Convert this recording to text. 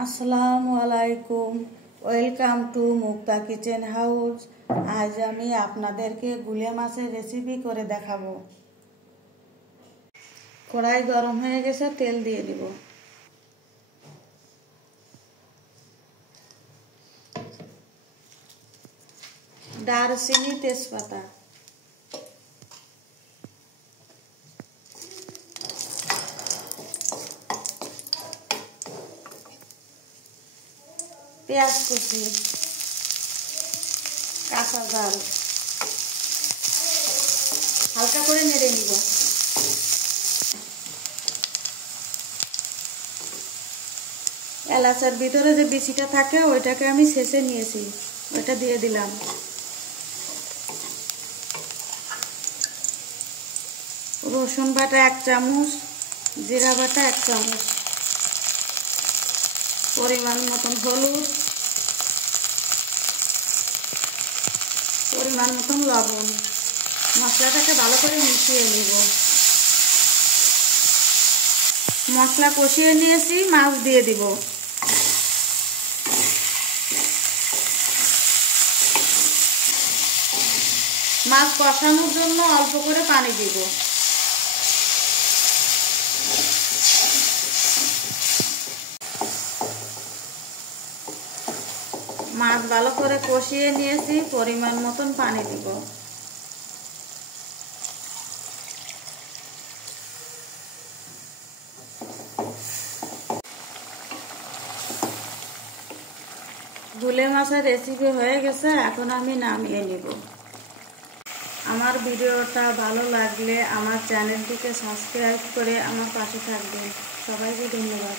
আসসালামু আলাইকুম, welcome to Mukta kitchen house. আজ আমি আপনাদেরকে গুলে মাছের রেসিপি করে দেখাবো। কড়াই গরম হয়ে গেছে, তেল দিয়ে দিব। দারচিনি, তেজপাতা, পেঁয়াজ কুচি, কাঁচা ঝাল হালকা করে নেড়ে নিব। এলাচের ভিতরে যে বিচিটা থাকে ওইটাকে আমি ছেঁচে নিয়েছি, ওইটা দিয়ে দিলাম। রসুন বাটা 1 চামচ, জিরা বাটা 1 চামচ, পরিমাণ মতন হলুদ, পরিমাণ মতন লবণ। মশলাটাকে ভালো করে মিশিয়ে নিব। মশলা কষিয়ে নিয়েছি, মাছ দিয়ে দিব। মাছ কষানোর জন্য অল্প করে পানি দিব। মাছ ভালো করে কষিয়ে নিয়েছি, পরিমাণ মতন পানি দিব। গুলে মাছের রেসিপি হয়ে গেছে, এখন আমি নামিয়ে নিব। আমার ভিডিওটা ভালো লাগলে আমার চ্যানেলটিকে সাবস্ক্রাইব করে আমার পাশে থাকবেন। সবাইকে ধন্যবাদ।